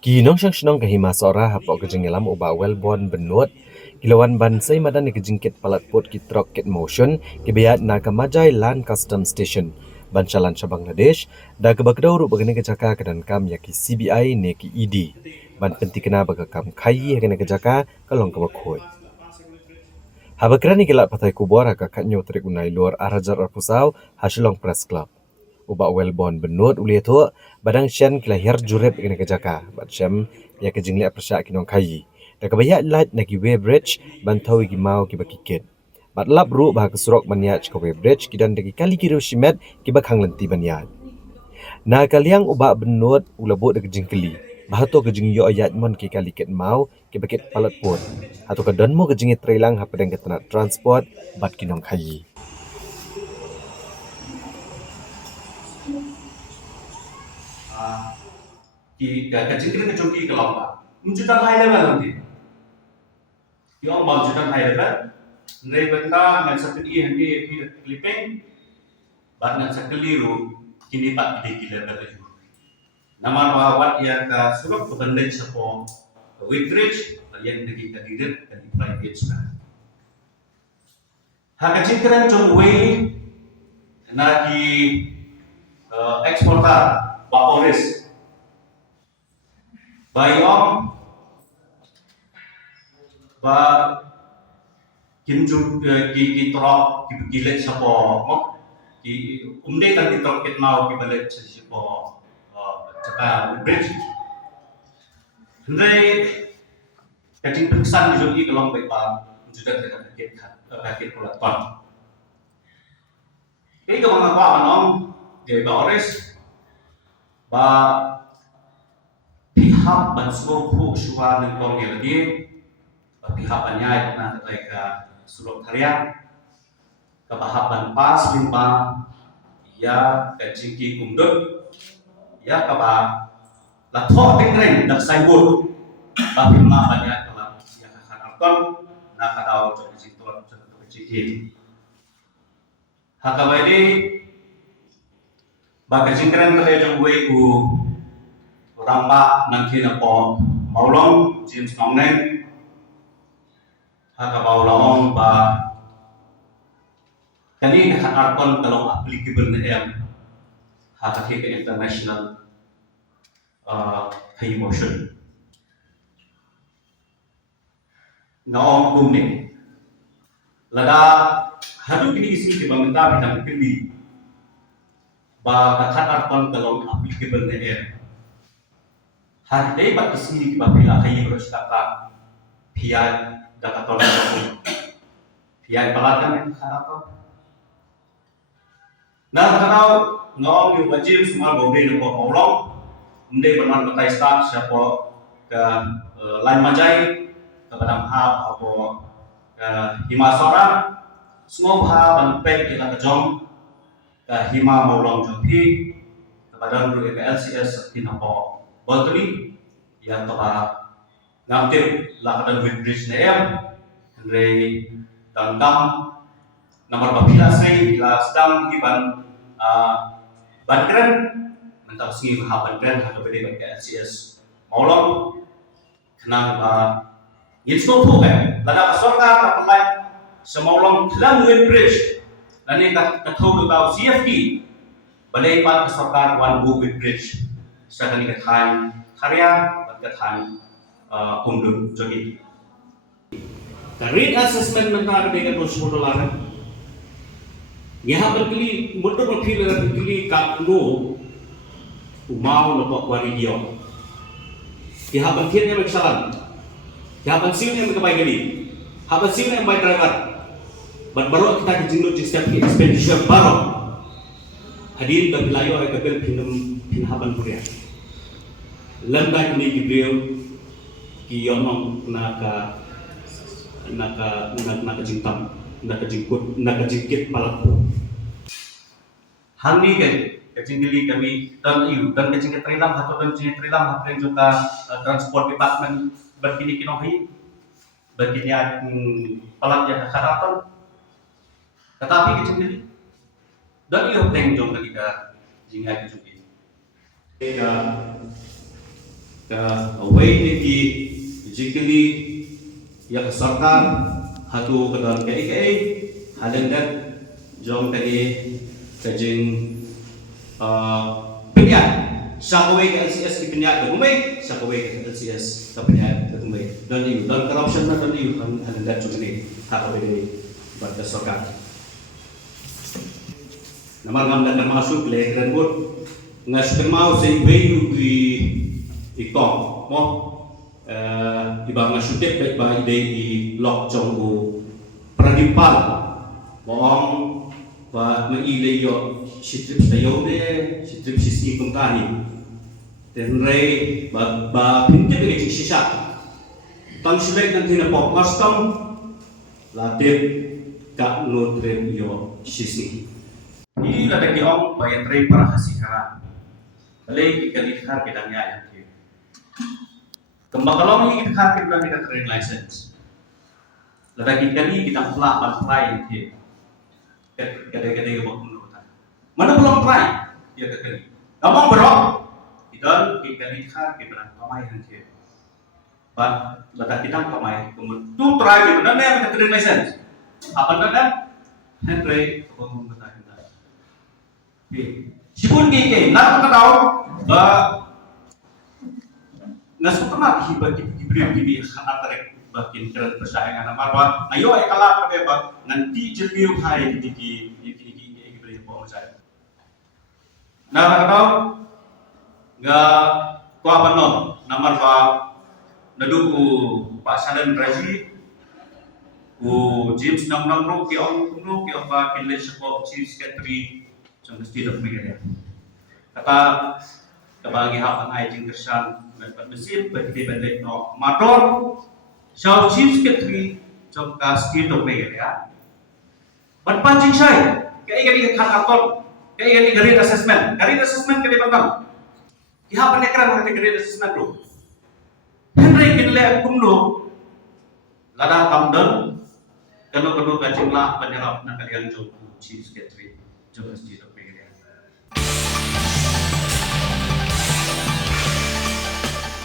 Kinong siyang sinong kahima sora hapo kejenggelam uba welbon benut kilawan bansai madan ni kejingkit palatput kitrok kit motion kibiyat na kamajay land custom station bansalan sa Bangladesh da kabagdaw ru bagani kejaka kedan kam yaki CBI ne ki ED ban penti kena bagakam khayi hagana kejaka kalong kabakhoi habakrani kilat patai kubor haka kanyo trik unai luar arajar arpusau hasilong press club uba welbon benut uliato badang shen kelahir jurep kena kejaka bat shem ya kejingli apresa kinong khayi da kabaya lat nagi we bridge bantau gi mau ki bakiket bat lap ru bah kesurok banyat ka we bridge kidan dagi kali kiru shimet ki bakhang lenti banyat na kaliang uba benut ulabo da kejingkeli bahato kejing yo ayat mon ki kali ket mau ki baket palat pun atau kadan mo kejing trailang hapadang ketana transport bat kinong khayi कि kecil जो की kelompa menjutan high level nanti yang mau menjutan high level dari benda dengan sekali hangi clipping bat dengan sekeliru kini pak ide level itu nama rawat yang ke surat kebenaran sepo witridge yang degi kadidat dan private sudah hak kecil jom way na ki eksporter Vaporis Bayom ba kinjung ki trok ki gilet sapo mok ki umde kan ki trok ket mau ki balet sapo caka bridge ndai kacing periksan di jogi kelong baik pa juta dekat kakit pulat kon kei ka mga kwa anom de Vaporis ba pihak bansur pu syuwa ng kong yeladi pihak anyay na tatay ka sulok karya kabahaban pas limpa ya kacingki kumdut ya kaba lato tingren dak saibur bapilma banyak kalau ya kakarapkan na kadaw sa kacingtuan sa kacingki hakawai di baka jingkren kaya jang way ku rampa nanti na po maulong James Nongneng haka maulong ba kani nakakarton kalong applicable na em haka kika international kay motion naong kumning lada hadu kini isi di bangta bidang kini ba kakakarton kalong applicable na em hari day bat isi ba pila kay bros kaka piyay dakaton piyay palatan ng harapan na kanaw ngawang yung bajim semua bobe no po maulong hindi berman batay start siya po ka lain majay ka badang hap apo ka himasora semua ha banpek ila ka jom ka hima maulong jompi ka badang ru ka LCS tinapo Boltoni yang toka ngamtir lakadan with bridge na em Henry tangkam nomor babila say bila sedang iban bankren mentak singi haban kren haka bede ban LCS maulong kenang yinso po lada kasorka kapalay sa maulong kelang with bridge nani katawdo tao CFD balay pa kasorka one book with bridge sa kanina time karya at katan kundun jogi. Rate assessment में था देखा तो शुरू ला रहा यहाँ पर कली मुद्दों पर फिर कली काटनो उमाव लोग वारी दियो यहाँ पर फिर ने बच्चान यहाँ पर सिंह ने मकबाई गली यहाँ पर सिंह ने बाई ड्राइवर बट बारो kita किजिंगलो जिसका की expenditure बारो hadir dan layo ay kapel pinhaban puria landa kini gibril ki yonong naka jingtam naka jingkit palapo hani kan kecingili kami dan kecingkit trilam atau dan kecingkit trilam hapren juga transport department berkini kinohi berkini palat yang karaton tetapi kecingili dan iyo teng jong ketika jinga itu away niki jikili ya ke sarkar hatu kedan KIK halendat jom tadi kajing penyiar sakaway ke LCS ki penyiar kumai sakaway ke LCS ke penyiar kumai dan itu dan corruption na dan itu halendat juga ni hakaway pada sarkar namar ngam dan masuk le dan bot ngas kemau sei bayu di ikong mo ibang ngasudep baik baik di lok jonggu pradimpal boong ba maile yo sitrip sayo de sitrip sisi kongkani tenre ba pinte bege sisa tang sulek nang tinapok custom latip ka nutrem yo sisi ini lada ki ong bayan tre para hasiharan balik ikalikhar bidangnya yang kembang kalau ini kita harus kita dengan trade license. Lagi kali kita pelak try itu. Kadang-kadang kita buat menurut. Mana belum try? Dia kali. Gampang bro. Kita lihat kita pamai nanti. But kita pamai kemudian tu try kita mana yang trade license. Apa kan? Trade kemudian kita. Sibun gini, nak kita tahu nggak pernah diberi antar bagian dalam persaingan apa ayo kalah pada apa nanti jadi hai di diberi saya nah kalau nggak kau apa non nomor pak nadu pak Sadan Raji James nam ro ki on pak pilih sekolah chief secretary trong state of Meghalaya kata kabagi hapan ay jing kersan mesin bagi balik no motor South Chief Secretary trong state of Meghalaya ban pancing saya kayak kan aktor kayak garid assessment kali bang hapan ekran nanti garid assessment lo Henry kinle kumlo lada kamdan kanu kacinglah penyerap na kalian Chief Secretary trong state of Meghalaya